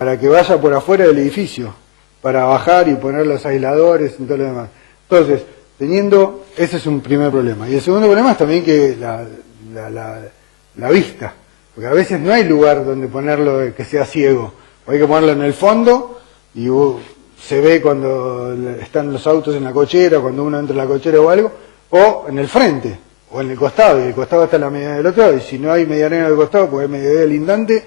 para que vaya por afuera del edificio, para bajar y poner los aisladores y todo lo demás. Entonces, ese es un primer problema. Y el segundo problema es también que la vista, porque a veces no hay lugar donde ponerlo que sea ciego. Hay que ponerlo en el fondo y se ve cuando están los autos en la cochera, cuando uno entra en la cochera o algo, o en el frente, o en el costado, y el costado está en la medianera del otro, y si no hay medianera del costado, porque hay medianera lindante,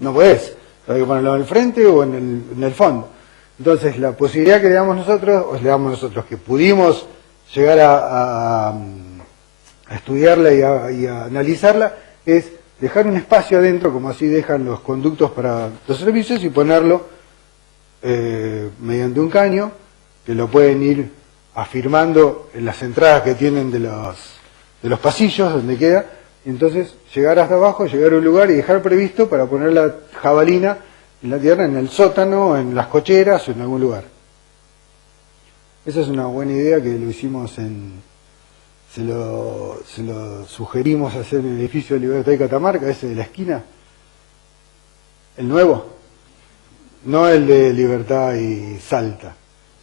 no podés. Hay que ponerlo en el frente o en el fondo. Entonces, la posibilidad que le damos nosotros, que pudimos llegar a estudiarla y a analizarla, es dejar un espacio adentro, como así dejan los conductos para los servicios, y ponerlo mediante un caño, que lo pueden ir afirmando en las entradas que tienen de los pasillos, donde queda, y entonces llegar hasta abajo, llegar a un lugar y dejar previsto para poner la jabalina en la tierra, en el sótano, en las cocheras o en algún lugar. Esa es una buena idea que lo hicimos se lo sugerimos hacer en el edificio de Libertad y Catamarca, ese de la esquina, el nuevo, no el de Libertad y Salta,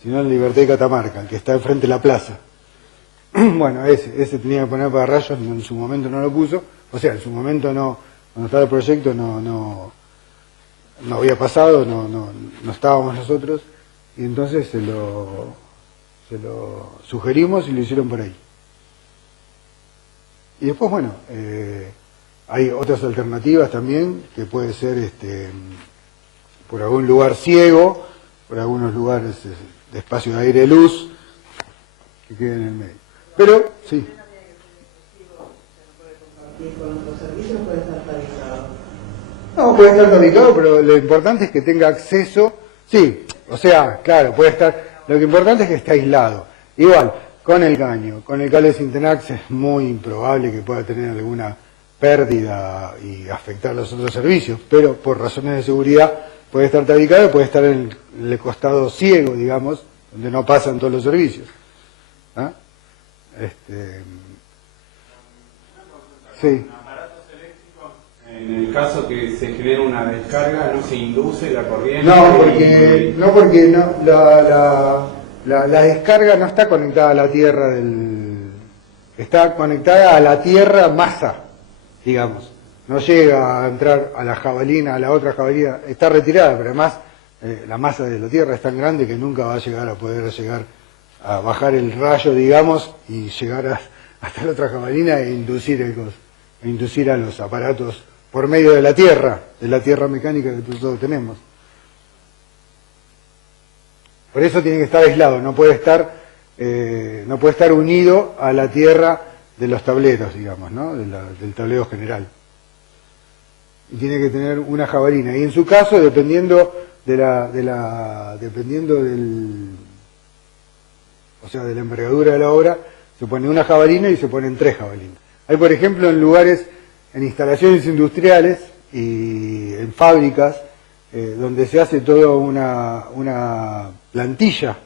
sino el de Libertad y Catamarca, el que está enfrente de la plaza. Bueno, ese tenía que poner para rayos, en su momento no lo puso, o sea, en su momento no, cuando estaba el proyecto no había pasado, no estábamos nosotros, y entonces se lo sugerimos y lo hicieron por ahí. Y después, bueno, hay otras alternativas también, que puede ser por algún lugar ciego, por algunos lugares de espacio de aire y luz, que queden en el medio. Pero, sí. No, puede estar fabricado, pero lo importante es que tenga acceso, sí, o sea, claro, puede estar, lo que importante es que esté aislado. Igual, con el caño, con el cable Sintenax es muy improbable que pueda tener alguna pérdida y afectar los otros servicios, pero por razones de seguridad puede estar fabricado, puede estar en el costado ciego, digamos, donde no pasan todos los servicios. ¿Ah? Sí. En el caso que se genere una descarga, no se induce la corriente. No, porque la descarga no está conectada a la tierra está conectada a la tierra masa, digamos. No llega a entrar a la jabalina, a la otra jabalina, está retirada, pero además la masa de la tierra es tan grande que nunca va a llegar a bajar el rayo, digamos, y llegar hasta la otra jabalina e inducir a los aparatos por medio de la tierra mecánica que todos tenemos. Por eso tiene que estar aislado, no puede estar unido a la tierra de los tableros, digamos, ¿no? Del tablero general. Y tiene que tener una jabalina. Y en su caso, dependiendo de la envergadura de la obra, se pone una jabalina y se ponen 3 jabalinas. Hay, por ejemplo, en instalaciones industriales y en fábricas, donde se hace toda una plantilla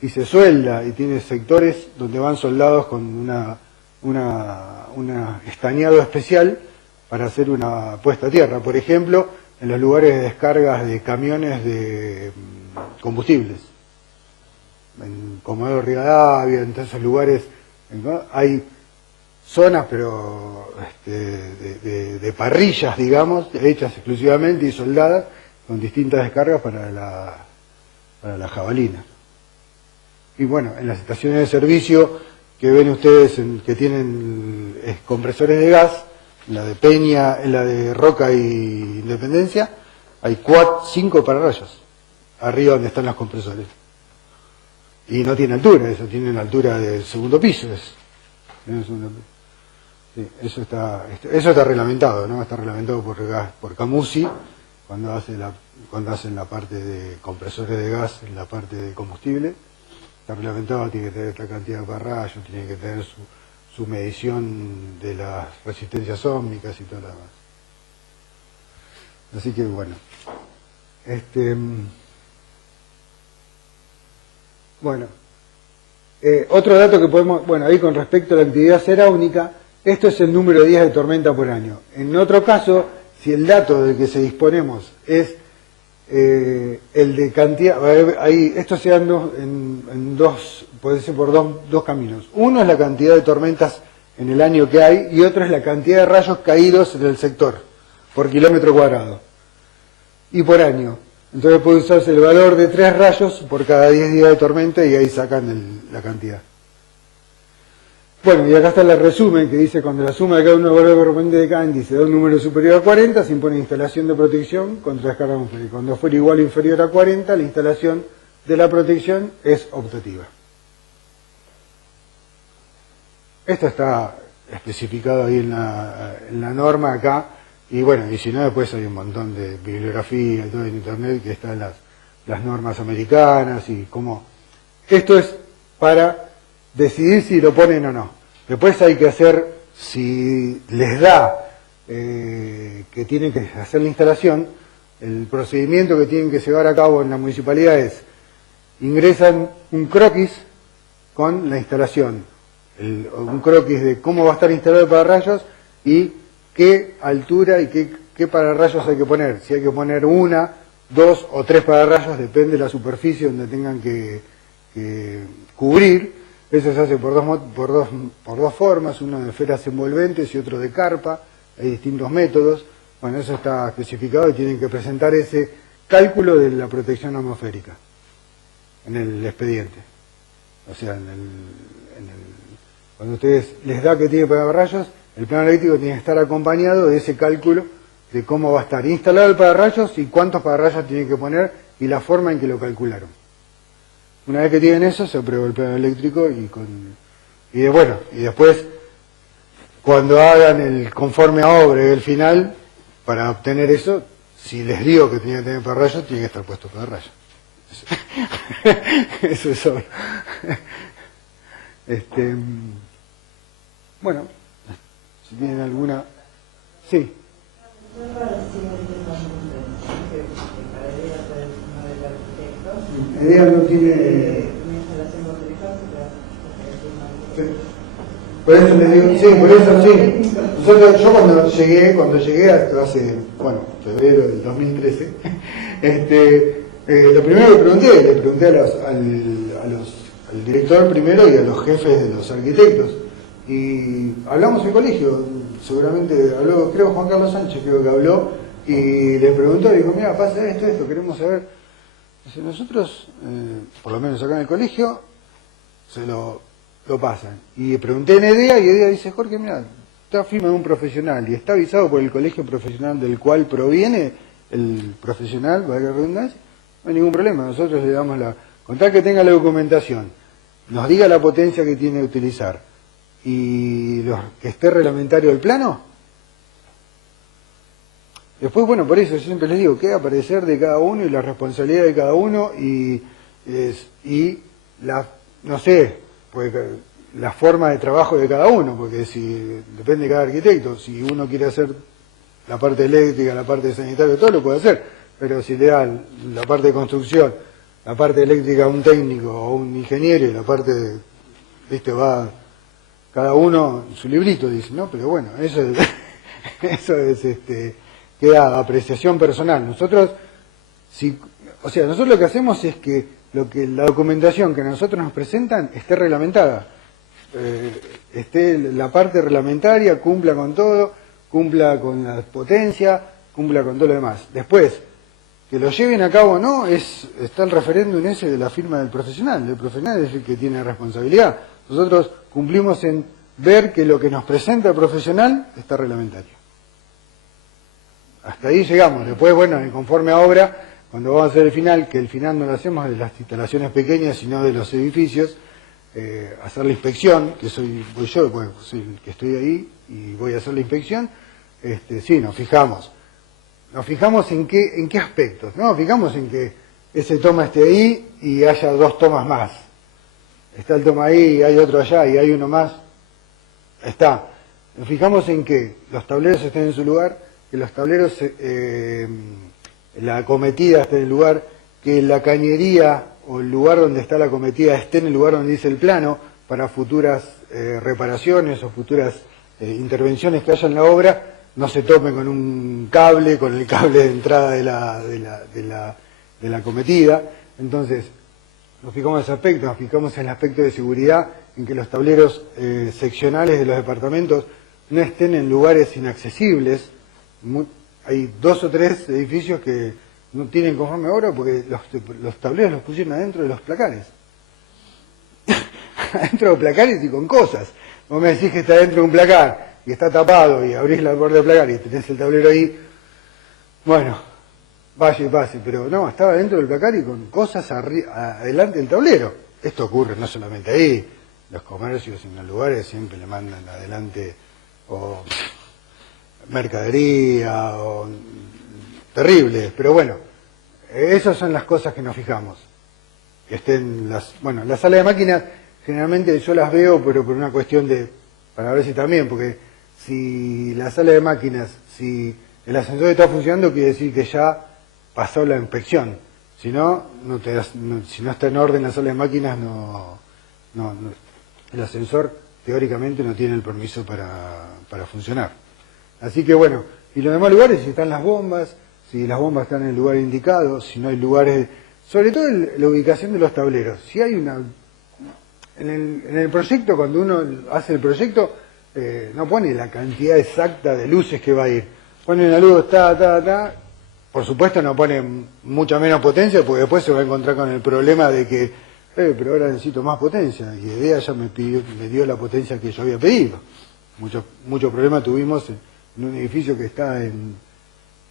y se suelda y tiene sectores donde van soldados con un estañado especial para hacer una puesta a tierra. Por ejemplo, en los lugares de descargas de camiones de combustibles. En Comodoro Rivadavia, en todos esos lugares, ¿no? Hay zonas, pero de parrillas, digamos, hechas exclusivamente y soldadas, con distintas descargas para la jabalina. Y bueno, en las estaciones de servicio que ven ustedes que tienen compresores de gas, la de Peña, en la de Roca y Independencia, hay 5 pararrayos arriba donde están los compresores. Y no tiene altura, eso tiene una altura del segundo piso. Sí, eso está reglamentado, ¿no? Está reglamentado por Camusi cuando hacen la parte de compresores de gas en la parte de combustible. Está reglamentado, tiene que tener esta cantidad de pararrayos, tiene que tener su medición de las resistencias ómicas y todo lo demás. Así que bueno. Bueno. Otro dato que podemos, bueno, ahí con respecto a la actividad ceráunica, esto es el número de días de tormenta por año. En otro caso, si el dato del que se disponemos es el de cantidad, ahí, esto se da en dos, puede ser por dos caminos. Uno es la cantidad de tormentas en el año que hay, y otro es la cantidad de rayos caídos en el sector, por kilómetro cuadrado, y por año. Entonces puede usarse el valor de 3 rayos por cada 10 días de tormenta, y ahí sacan la cantidad. Bueno, y acá está el resumen que dice: cuando la suma de cada uno de los valores correspondientes de cada índice da un número superior a 40, se impone instalación de protección contra descarga atmosférica. Cuando fuera igual o inferior a 40, la instalación de la protección es optativa. Esto está especificado ahí en la norma acá, y bueno, y si no, después hay un montón de bibliografía y todo en internet que están las normas americanas y cómo. Esto es para decidir si lo ponen o no. Después hay que hacer, si les da que tienen que hacer la instalación, el procedimiento que tienen que llevar a cabo en la municipalidad es: ingresan un croquis con la instalación, un croquis de cómo va a estar instalado el pararrayos y qué altura y qué pararrayos hay que poner. Si hay que poner 1, 2 o 3 pararrayos, depende de la superficie donde tengan que cubrir. Eso se hace por dos formas, uno de esferas envolventes y otro de carpa. Hay distintos métodos. Bueno, eso está especificado y tienen que presentar ese cálculo de la protección atmosférica en el expediente. O sea, cuando ustedes les da que tiene pararrayos, el plano eléctrico tiene que estar acompañado de ese cálculo de cómo va a estar instalado el pararrayos y cuántos pararrayos tienen que poner y la forma en que lo calcularon. Una vez que tienen eso, se aprueba el plano eléctrico y después, cuando hagan el conforme a obra y el final, para obtener eso, si les digo que tenía que tener pararrayos, tiene que estar puesto pararrayos. Eso es obvio. Bueno, si tienen alguna. Sí. La idea no tiene. Por eso les digo, sí, por eso sí. Yo cuando llegué hace, febrero del 2013, lo primero que le pregunté al director primero y a los jefes de los arquitectos. Y hablamos en el colegio, seguramente habló, creo Juan Carlos Sánchez, creo que habló, y le preguntó, le dijo: mira, pasa esto, queremos saber. Dice: nosotros, por lo menos acá en el colegio, se lo pasan. Y pregunté en EDEA, y EDEA dice: Jorge, mira, está firma de un profesional y está avisado por el colegio profesional del cual proviene el profesional, valga la redundancia, no hay ningún problema, nosotros le damos con tal que tenga la documentación, nos diga la potencia que tiene que utilizar y que esté reglamentario el plano. Después, bueno, por eso yo siempre les digo, queda aparecer de cada uno y la responsabilidad de cada uno no sé, pues, la forma de trabajo de cada uno, porque depende de cada arquitecto. Si uno quiere hacer la parte eléctrica, la parte sanitaria, todo lo puede hacer, pero si le dan la parte de construcción, la parte eléctrica a un técnico o un ingeniero y la parte va cada uno en su librito, dice, ¿no? Pero bueno, eso queda a apreciación personal. Nosotros lo que hacemos es que la documentación que a nosotros nos presentan esté reglamentada, esté la parte reglamentaria, cumpla con todo, cumpla con la potencia, cumpla con todo lo demás. Después, que lo lleven a cabo o no, está el referéndum ese de la firma del profesional. El profesional es el que tiene responsabilidad. Nosotros cumplimos en ver que lo que nos presenta el profesional está reglamentario. Hasta ahí llegamos. Después, bueno, conforme a obra, cuando vamos a hacer el final, que el final no lo hacemos de las instalaciones pequeñas, sino de los edificios, hacer la inspección, que soy el que estoy ahí y voy a hacer la inspección, sí, nos fijamos. Nos fijamos en qué aspectos, ¿no? Nos fijamos en que ese toma esté ahí y haya 2 tomas más. Está el toma ahí y hay otro allá y hay uno más. Está. Nos fijamos en que los tableros estén en su lugar, que los tableros, la acometida esté en el lugar, que la cañería o el lugar donde está la acometida esté en el lugar donde dice el plano para futuras reparaciones o futuras intervenciones que haya en la obra, no se tope con un cable, con el cable de entrada de la cometida. Entonces, nos fijamos en ese aspecto, nos fijamos en el aspecto de seguridad, en que los tableros seccionales de los departamentos no estén en lugares inaccesibles. Hay 2 o 3 edificios que no tienen conforme ahora porque los tableros los pusieron adentro de los placares. Adentro de los placares y con cosas. Vos me decís que está dentro de un placar y está tapado y abrís la puerta del placar y tenés el tablero ahí. Bueno, vaya y pase, pero no, estaba dentro del placar y con cosas adelante del tablero. Esto ocurre no solamente ahí, los comercios en los lugares siempre le mandan adelante o mercadería o terrible, pero bueno, esas son las cosas que nos fijamos. Que estén las salas de máquinas generalmente yo las veo, pero por una cuestión para ver si también, porque si la sala de máquinas, si el ascensor está funcionando, quiere decir que ya pasó la inspección. Si no, si no está en orden la sala de máquinas, el ascensor teóricamente no tiene el permiso para funcionar. Así que bueno, y los demás lugares, si están las bombas, si las bombas están en el lugar indicado, si no hay lugares, sobre todo la ubicación de los tableros. Si hay en el proyecto, cuando uno hace el proyecto, no pone la cantidad exacta de luces que va a ir. Pone una luz, por supuesto no pone mucha menos potencia, porque después se va a encontrar con el problema de que, pero ahora necesito más potencia, y IDEA ya me dio la potencia que yo había pedido. Mucho problema tuvimos en un edificio que está en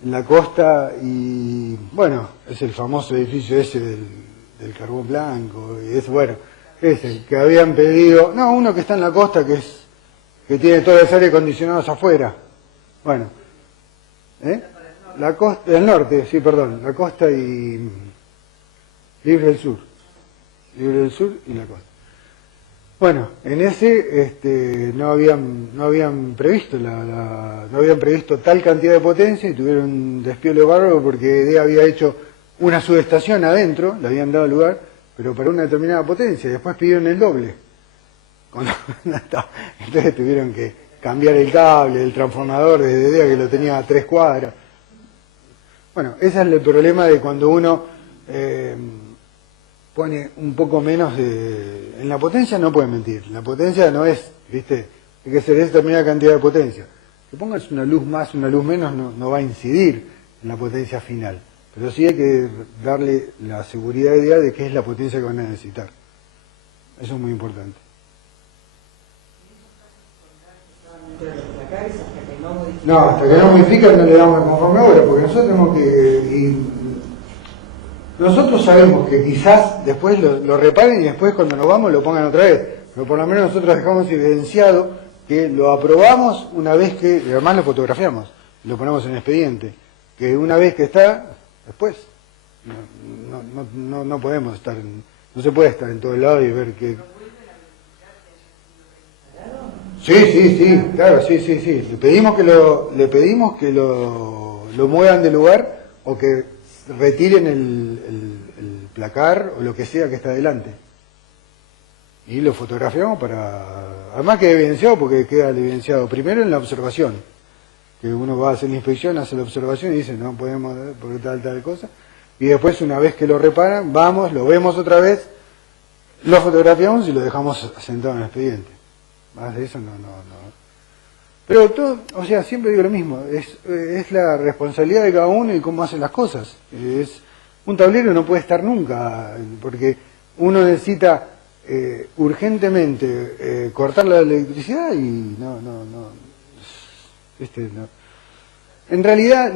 la costa, y bueno, es el famoso edificio ese del carbón blanco, y es bueno, ese que habían pedido, no, uno que está en la costa que tiene todos los aire acondicionados afuera. Bueno, la costa del norte, sí, perdón, la costa y Libre del Sur y la costa. Bueno, en ese no habían previsto no habían previsto tal cantidad de potencia y tuvieron un despiole bárbaro porque IDEA había hecho una subestación adentro, le habían dado lugar, pero para una determinada potencia, y después pidieron el doble. Entonces tuvieron que cambiar el cable, el transformador de IDEA que lo tenía a 3 cuadras. Bueno, ese es el problema de cuando uno pone un poco menos en la potencia no puede mentir. La potencia no es, ¿viste? Hay que ser esa determinada cantidad de potencia. Que pongas una luz más, una luz menos, no va a incidir en la potencia final. Pero sí hay que darle la seguridad ideal de qué es la potencia que van a necesitar. Eso es muy importante. No, hasta que no modifican no le damos el conforme ahora, porque nosotros tenemos nosotros sabemos que quizás después lo reparen y después cuando nos vamos lo pongan otra vez, pero por lo menos nosotros dejamos evidenciado que lo aprobamos una vez que, y además lo fotografiamos, lo ponemos en el expediente, que una vez que está, después no podemos estar, no se puede estar en todo el lado y ver que... Sí, claro, sí. Le pedimos que lo muevan de lugar o que retiren el placar o lo que sea que está adelante. Y lo fotografiamos además queda evidenciado porque queda evidenciado primero en la observación, que uno va a hacer la inspección, hace la observación y dice no podemos porque tal cosa, y después una vez que lo reparan, vamos, lo vemos otra vez, lo fotografiamos y lo dejamos sentado en el expediente. Más de eso no. Pero todo, o sea, siempre digo lo mismo, es la responsabilidad de cada uno y cómo hacen las cosas. Un tablero no puede estar nunca, porque uno necesita urgentemente cortar la electricidad y no. En realidad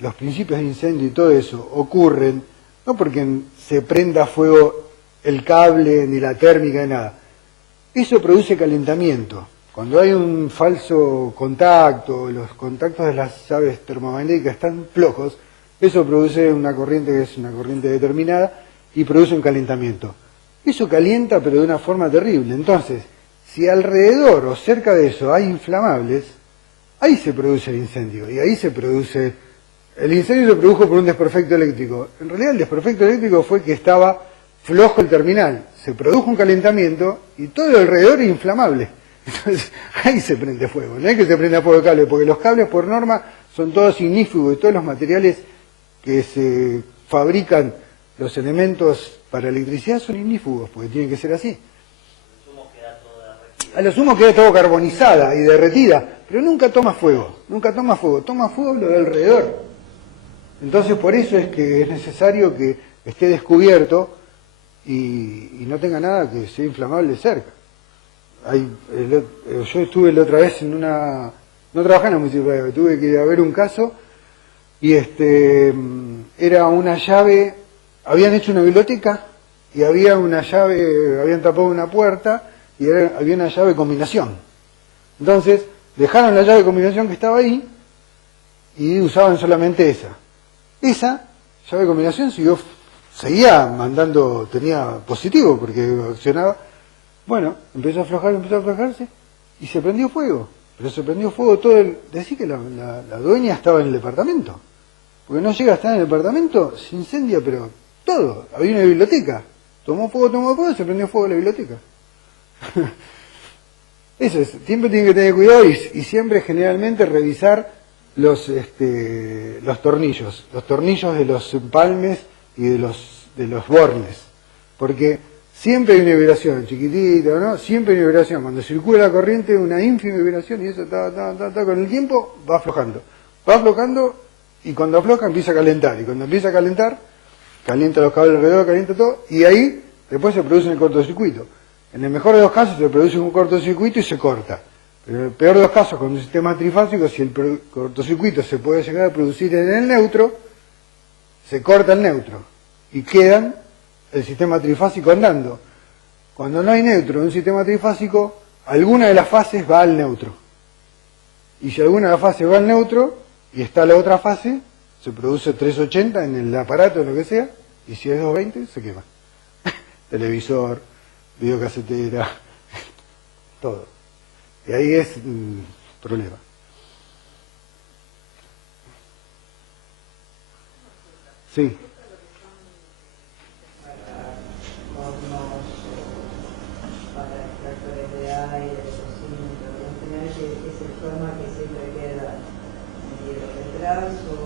los principios de incendio y todo eso ocurren no porque se prenda fuego el cable ni la térmica ni nada. Eso produce calentamiento. Cuando hay un falso contacto, los contactos de las llaves termomagnéticas están flojos, eso produce una corriente que es una corriente determinada y produce un calentamiento. Eso calienta pero de una forma terrible. Entonces, si alrededor o cerca de eso hay inflamables, ahí se produce el incendio. Y ahí el incendio se produjo por un desperfecto eléctrico. En realidad el desperfecto eléctrico fue que estaba flojo el terminal, se produjo un calentamiento y todo el alrededor es inflamable. Entonces, ahí se prende fuego. No es que se prenda fuego el cable, porque los cables por norma son todos ignífugos y todos los materiales que se fabrican, los elementos para electricidad son ignífugos, porque tienen que ser así. A lo sumo queda todo carbonizada y derretida, pero nunca toma fuego, toma fuego lo de alrededor. Entonces por eso es que es necesario que esté descubierto y no tenga nada que sea inflamable cerca. Yo estuve la otra vez en no trabajé en la municipalidad, tuve que ir a ver un caso y era una llave, habían hecho una biblioteca y había una llave, habían tapado una puerta y había una llave de combinación. Entonces dejaron la llave de combinación que estaba ahí y usaban solamente esa. Esa llave de combinación seguía mandando, tenía positivo porque accionaba. Bueno, empezó a aflojarse y se prendió fuego. Pero se prendió fuego todo decir que la dueña estaba en el departamento. Porque no llega a estar en el departamento, se incendia, pero todo. Había una biblioteca. Tomó fuego, y se prendió fuego la biblioteca. Eso es, siempre tienen que tener cuidado y siempre generalmente revisar los tornillos de los empalmes y de los bornes. Porque siempre hay una vibración, chiquitita, ¿no? Siempre hay una vibración. Cuando circula la corriente, una ínfima vibración y eso con el tiempo va aflojando. Va aflojando y cuando afloja empieza a calentar. Y cuando empieza a calentar, calienta los cables alrededor, calienta todo y ahí después se produce el cortocircuito. En el mejor de los casos se produce un cortocircuito y se corta. Pero en el peor de los casos, con un sistema trifásico, si el cortocircuito se puede llegar a producir en el neutro, se corta el neutro y quedan el sistema trifásico andando. Cuando no hay neutro en un sistema trifásico, alguna de las fases va al neutro. Y si alguna de las fases va al neutro y está la otra fase, se produce 380 en el aparato, lo que sea, y si es 220, se quema. Televisor, videocasetera, todo. Y ahí es un problema. Sí.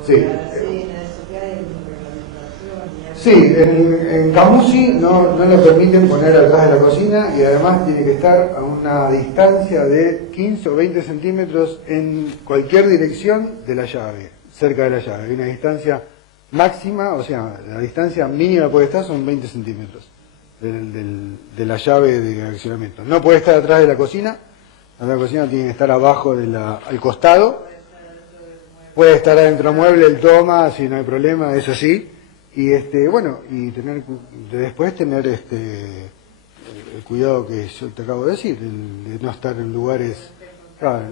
Sí. Sí, en Camusi no le permiten poner atrás de la cocina y además tiene que estar a una distancia de 15 o 20 centímetros en cualquier dirección de la llave, cerca de la llave. Hay una distancia máxima, o sea, la distancia mínima que puede estar son 20 centímetros de la llave de accionamiento. No puede estar atrás de la cocina tiene que estar abajo al costado. Puede estar adentro del mueble, el toma, si no hay problema, eso sí. Y y después tener el cuidado que yo te acabo de decir, de no estar en lugares. Claro,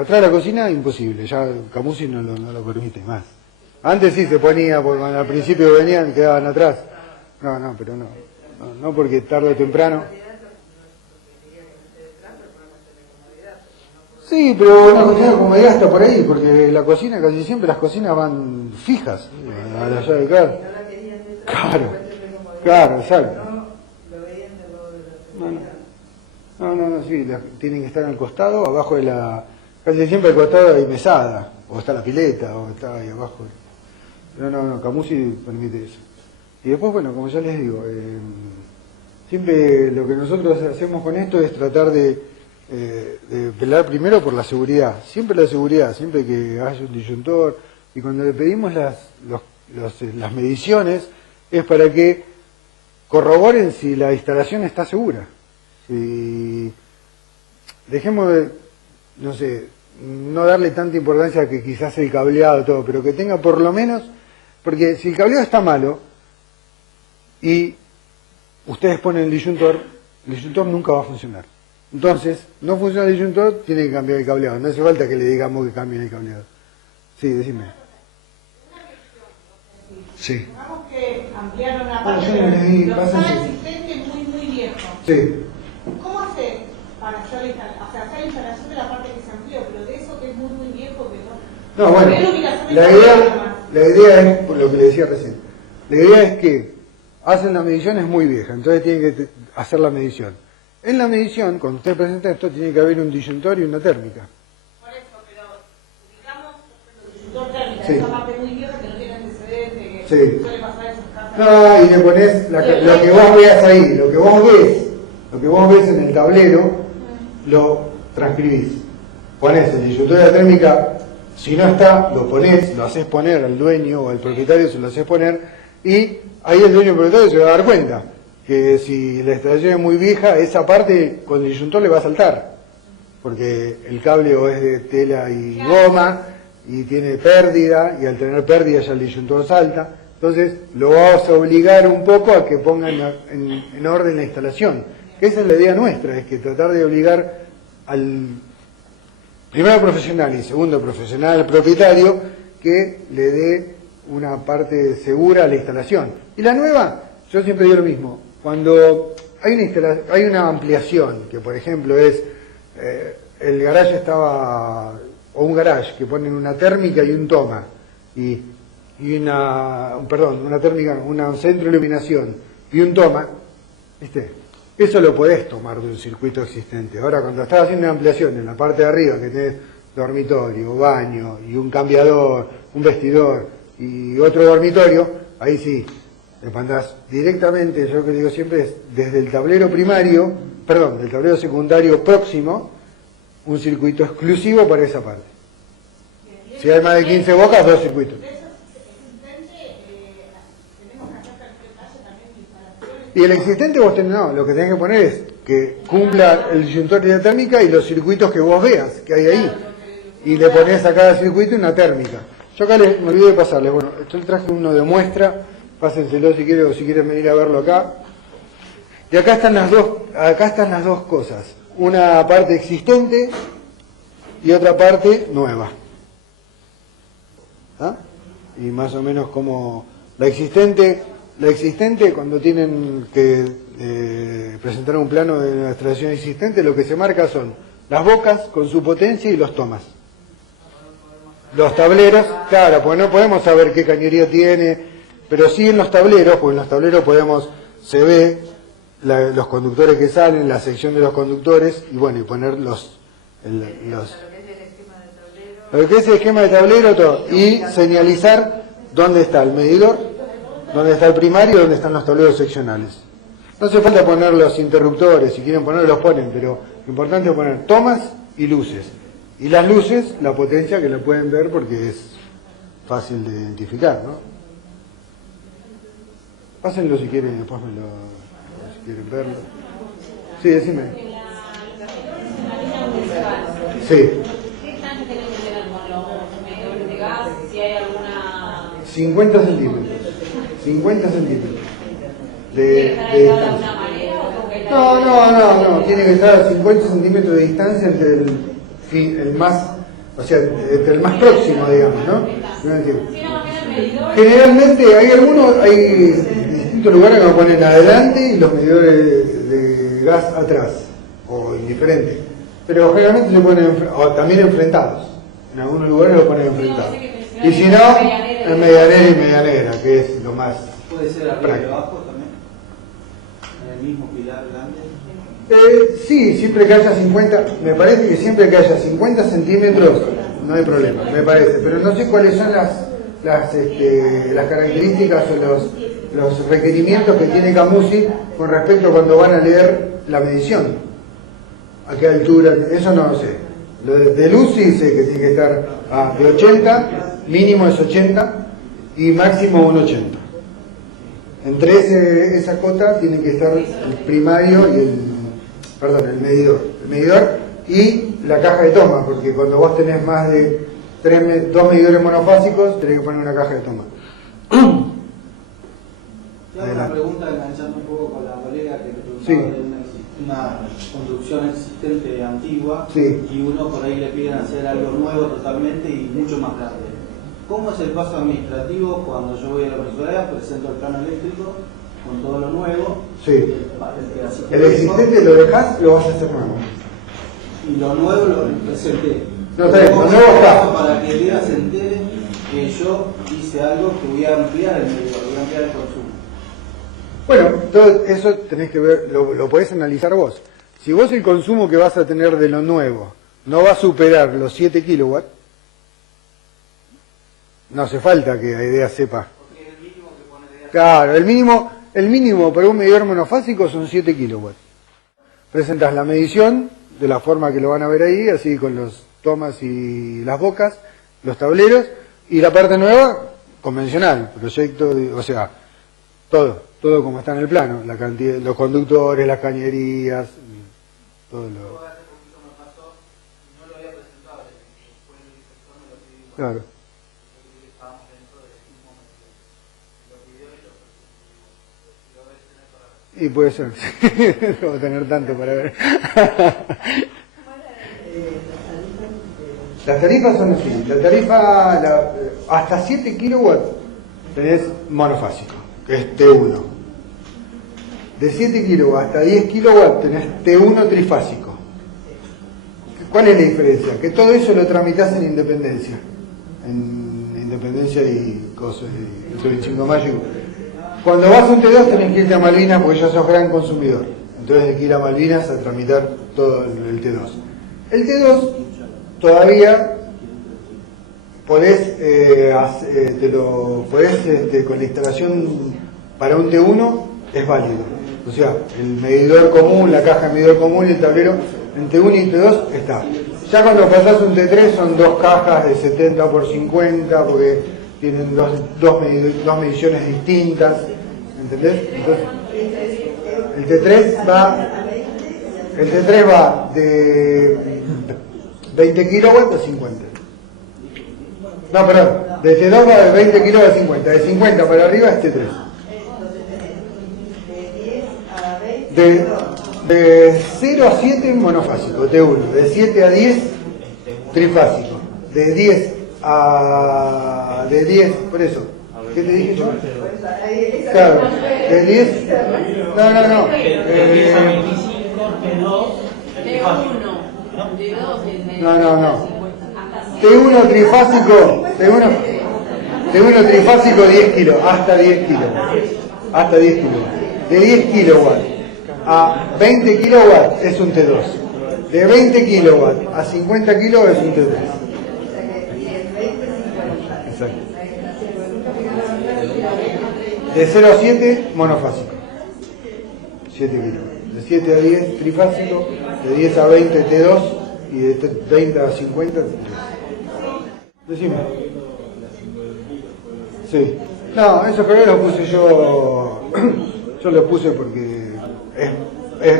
atrás de la cocina imposible, ya Camusi no lo permite más. Antes sí se ponía, porque al principio venían, quedaban atrás. Pero no porque tarde o temprano. Sí, pero una cuestión de comodidad está por ahí, porque la cocina, casi siempre las cocinas van fijas a la llave, claro, exacto. Sí, tienen que estar al costado, abajo de casi siempre al costado hay mesada, o está la pileta, o está ahí abajo. Pero Camusi permite eso. Y después, como ya les digo, siempre lo que nosotros hacemos con esto es tratar de velar primero por la seguridad, siempre que haya un disyuntor, y cuando le pedimos las mediciones es para que corroboren si la instalación está segura. Dejemos de, no darle tanta importancia a que quizás el cableado, todo, pero que tenga por lo menos, porque si el cableado está malo y ustedes ponen el disyuntor nunca va a funcionar. Entonces, no funciona el disyuntor, tiene que cambiar el cableado. No hace falta que le digamos que cambie el cableado. Sí, decime. Sí. Digamos que ampliaron la parte de los salas existentes muy viejo. Sí. ¿Cómo hace para hacer la instalación de la parte que se amplió, pero de eso que es muy viejo que no? No, la idea es, por lo que le decía recién, la idea es que hacen la medición, es muy vieja, entonces tienen que hacer la medición. En la medición, cuando usted presenta esto, tiene que haber un disyuntor y una térmica. Por eso, pero ubicamos el disyuntor térmica, Sí. esa parte muy vieja que no tiene antecedentes, que Sí. suele pasar en sus casas. No, y le pones lo que vos veas ahí, lo que vos ves en el tablero, lo transcribís. Ponés el disyuntor de la térmica, si no está, lo ponés, lo haces poner al dueño o al propietario, se lo haces poner, y ahí el dueño o el propietario se va a dar cuenta que si la instalación es muy vieja, esa parte con el disyuntor le va a saltar, porque el cable o es de tela y goma, y tiene pérdida, y al tener pérdida ya el disyuntor salta. Entonces lo vamos a obligar un poco a que pongan en orden la instalación. Esa es la idea nuestra, es que tratar de obligar al primero profesional y segundo profesional, al propietario, que le dé una parte segura a la instalación. Y la nueva, yo siempre digo lo mismo, cuando hay una ampliación, que por ejemplo es el garaje estaba, o un garage, que ponen una térmica y un toma, y una térmica, un centro de iluminación y un toma, ¿viste? Eso lo podés tomar de un circuito existente. Ahora, cuando estás haciendo una ampliación en la parte de arriba, que tenés dormitorio, baño y un cambiador, un vestidor y otro dormitorio, ahí sí, le mandás directamente, yo lo que digo siempre es, desde el tablero del tablero secundario próximo, un circuito exclusivo para esa parte. Si hay más de 15 bocas, 2 circuitos. Y el existente vos tenés, no, lo que tenés que poner es que cumpla el disyuntor y la térmica y los circuitos que vos veas que hay ahí. Y le ponés a cada circuito una térmica. Yo acá me olvidé de pasarles, bueno, esto traje uno de muestra, pásenselo si quieren o si quieren venir a verlo acá. Y acá están las dos cosas, una parte existente y otra parte nueva. ¿Ah? Y más o menos como la existente cuando tienen que presentar un plano de una instalación existente, lo que se marca son las bocas con su potencia y los tomas. Los tableros, claro, porque no podemos saber qué cañería tiene, pero sí en los tableros, porque en los tableros se ve los conductores que salen, la sección de los conductores, y bueno, y poner lo que es el esquema de tablero, todo, y señalizar dónde está el medidor, dónde está el primario y dónde están los tableros seccionales. No hace falta poner los interruptores, si quieren ponerlos los ponen, pero lo importante es poner tomas y luces. Y las luces, la potencia que la pueden ver porque es fácil de identificar, ¿no? Pásenlo si quieren, después si quieren verlo. Sí, decime. Sí. ¿Qué distancia tenés que tener con los medidores de gas? Si hay alguna... 50 centímetros. 50 centímetros. ¿Tiene que estar aislado de alguna manera o con que No. Tiene que estar a 50 centímetros de distancia entre el más, o sea, entre el más próximo, digamos, ¿no? Generalmente hay distintos lugares que lo ponen adelante y los medidores de gas atrás, o indiferente. Pero generalmente se ponen también enfrentados. En algunos lugares lo ponen enfrentados. Y si no, en medianera y medianera, que es lo más ¿Puede ser arriba práctico. y abajo también? ¿En el mismo pilar grande? Sí, siempre que haya 50, me parece que siempre que haya 50 centímetros no hay problema, me parece, pero no sé cuáles son las características o los requerimientos que tiene Camusi con respecto a cuando van a leer la medición, a qué altura, eso no lo sé. Lo de luz sí sé que tiene que estar de 80, mínimo es 80 y máximo un 80. Entre esa cota tiene que estar el primario y el medidor y la caja de toma, porque cuando vos tenés más de 2 medidores monofásicos, tenés que poner una caja de toma. Te hago una pregunta enganchando un poco con la colega que preguntaba Sí. de una construcción existente antigua, Sí. y uno por ahí le piden hacer algo nuevo totalmente y mucho más grande. ¿Cómo es el paso administrativo cuando yo voy a la municipalidad, presento el plano eléctrico con todo lo nuevo? Sí. El existente lo dejás, lo vas a hacer nuevo. Y lo nuevo lo presenté. No, está bien, lo ¿Cómo nuevo está. hago para que Lea se entere que yo hice algo que voy a ampliar el medidor, voy a ampliar el consumo? Bueno, todo eso tenés que ver, lo podés analizar vos. Si vos el consumo que vas a tener de lo nuevo no va a superar los 7 kilowatts, no hace falta que AEDEA sepa. Claro, el mínimo para un medidor monofásico son 7 kilowatts. Presentas la medición de la forma que lo van a ver ahí, así con los tomas y las bocas, los tableros, y la parte nueva, convencional, proyecto, o sea, todo como está en el plano, la cantidad, los conductores, las cañerías, todo lo... Claro. Y puede ser, no va a tener tanto para ver. Las tarifas son así, la tarifa hasta 7 kilowatts tenés monofásico, que es T1. De 7 kilowatts hasta 10 kilowatts tenés T1 trifásico. ¿Cuál es la diferencia? Que todo eso lo tramitas en Independencia. En Independencia y cosas, el 25 de mayo. Cuando vas a un T2 tenés que irte a Malvinas porque ya sos gran consumidor. Entonces hay que ir a Malvinas a tramitar todo el T2. El T2 todavía podés, con la instalación para un T1 es válido. O sea, el medidor común, la caja de medidor común y el tablero en T1 y T2 está. Ya cuando pasás un T3 son dos cajas de 70 por 50 porque tienen dos mediciones distintas, ¿entendés? Entonces, el T3 va de 20 kilowatts a 50. No, perdón, de T2 va de 20 kilowatts a 50, de 50 para arriba es T3. De 0 a 7 monofásico, T1, de 7 a 10 trifásico, de 10, por eso, ¿qué te dije yo? Claro, de 10, no. No. T1 trifásico 10 kilos, hasta 10 kilos. De 10 kilowatts a 20 kilowatts es un T2. De 20 kilowatts a 50 kilos es un T3. Exacto. De 0 a 7, monofásico. 7 kilos. De 7 a 10, trifásico. De 10 a 20, T2. Y de 20 a 50, T3. Decime. Sí. No, esos colores los puse yo. Yo los puse porque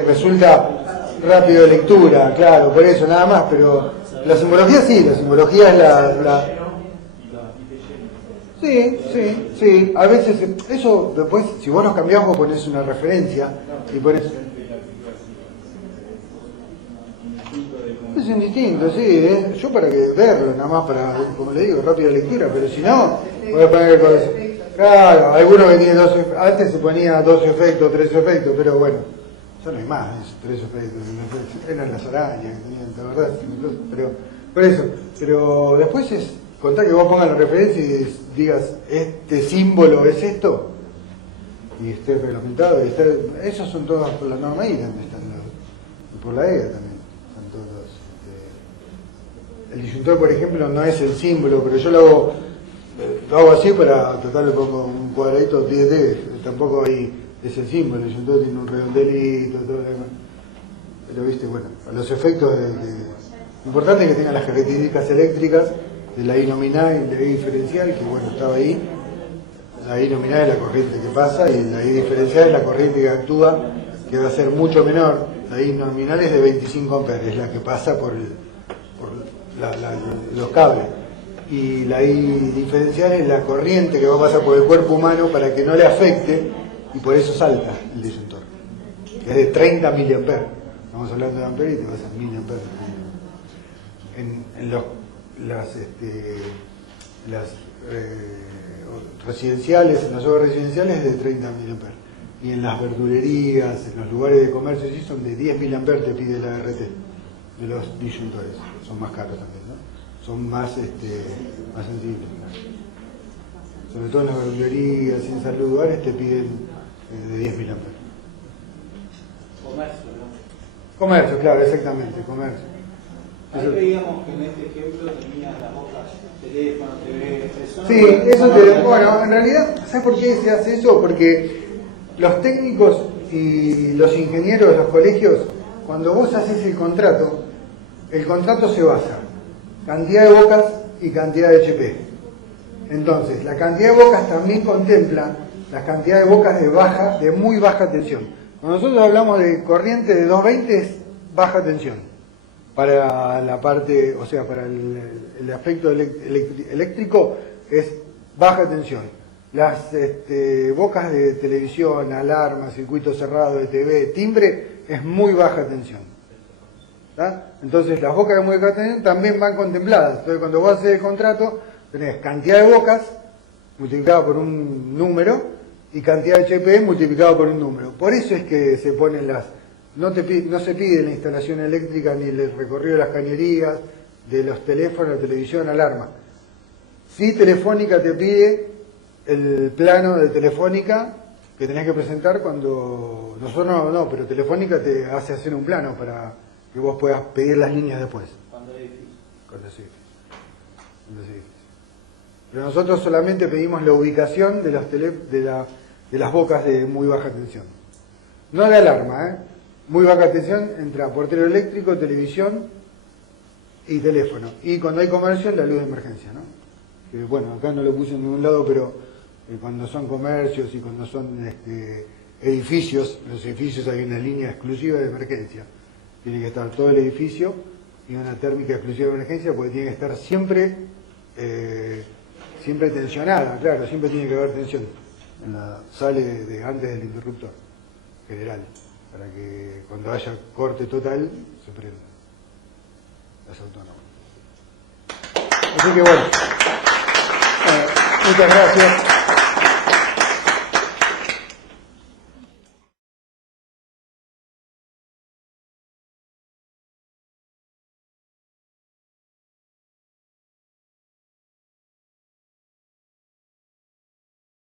resulta rápido de lectura, claro, por eso nada más, pero la simbología sí, la simbología es la... Sí, a veces, eso después, si vos nos cambiás, vos ponés una referencia y pones... Es indistinto, sí, yo para que verlo, nada más para, como le digo, rápida lectura, pero si no, voy a poner cosas... Claro, algunos que tienen antes se ponía 2 efectos, 3 efectos, pero bueno, ya no hay más, 3 efectos, eran las arañas que tenían, la verdad, pero por eso, pero después es contar que vos pongas la referencia y digas, este símbolo es esto, y esté reglamentado, y esos son todas por la norma I también están, y por la EGA también, están todos, el disyuntor por ejemplo no es el símbolo, pero yo lo hago así para total le pongo un cuadradito 10D, tampoco ahí es el símbolo, el disyuntor tiene un redondelito, todo lo demás. Pero viste, bueno, a los efectos importante es que tengan las características eléctricas de la I nominal y la I diferencial, que bueno, estaba ahí. La I nominal es la corriente que pasa y la I diferencial es la corriente que actúa, que va a ser mucho menor. La I nominal es de 25 amperes, es la que pasa por los cables. Y la I diferencial es la corriente que va a pasar por el cuerpo humano para que no le afecte y por eso salta el disyuntor. Es de 30 miliamperes. Estamos hablando de amperes y te vas a miliamperes. En las residenciales, en las obras residenciales es de 30 miliamperes. Y en las verdulerías, en los lugares de comercio, sí son de 10 miliamperes te pide la RT de los disyuntores. Son más caros también, ¿no? Son más sensibles. Sobre todo en las verdulerías y en esos lugares te piden de 10 miliamperes. Comercio, ¿no? Comercio, claro, exactamente, comercio. Ahí veíamos que en este ejemplo tenía las bocas, teléfono, TV, impresora. Sí, eso te... Bueno, en realidad, ¿sabes por qué se hace eso? Porque los técnicos y los ingenieros de los colegios, cuando vos haces el contrato se basa cantidad de bocas y cantidad de HP. Entonces, la cantidad de bocas también contempla la cantidad de bocas de muy baja tensión. Cuando nosotros hablamos de corriente de 220 es baja tensión. Para la parte, o sea, para el aspecto eléctrico es baja tensión. Las bocas de televisión, alarma, circuito cerrado de TV, timbre, es muy baja tensión. ¿Tá? Entonces las bocas de muy baja tensión también van contempladas. Entonces cuando vos haces el contrato, tenés cantidad de bocas multiplicado por un número y cantidad de HP multiplicado por un número. Por eso es que se ponen las... No se pide la instalación eléctrica ni el recorrido de las cañerías, de los teléfonos, televisión, alarma. Sí, Telefónica te pide el plano de Telefónica que tenés que presentar cuando... Nosotros no, pero Telefónica te hace hacer un plano para que vos puedas pedir las líneas después. Cuando hay edificio. Cuando es edificio. Pero nosotros solamente pedimos la ubicación de las bocas de muy baja tensión. No de alarma, muy baja tensión entra portero eléctrico, televisión y teléfono. Y cuando hay comercio, la luz de emergencia, ¿no? Que, bueno, acá no lo puse en ningún lado, pero cuando son comercios y cuando son edificios, los edificios hay una línea exclusiva de emergencia. Tiene que estar todo el edificio y una térmica exclusiva de emergencia porque tiene que estar siempre tensionada, claro, siempre tiene que haber tensión. Sale antes del interruptor general, para que cuando haya corte total se prenda. Es autónomo. Así que bueno, muchas gracias.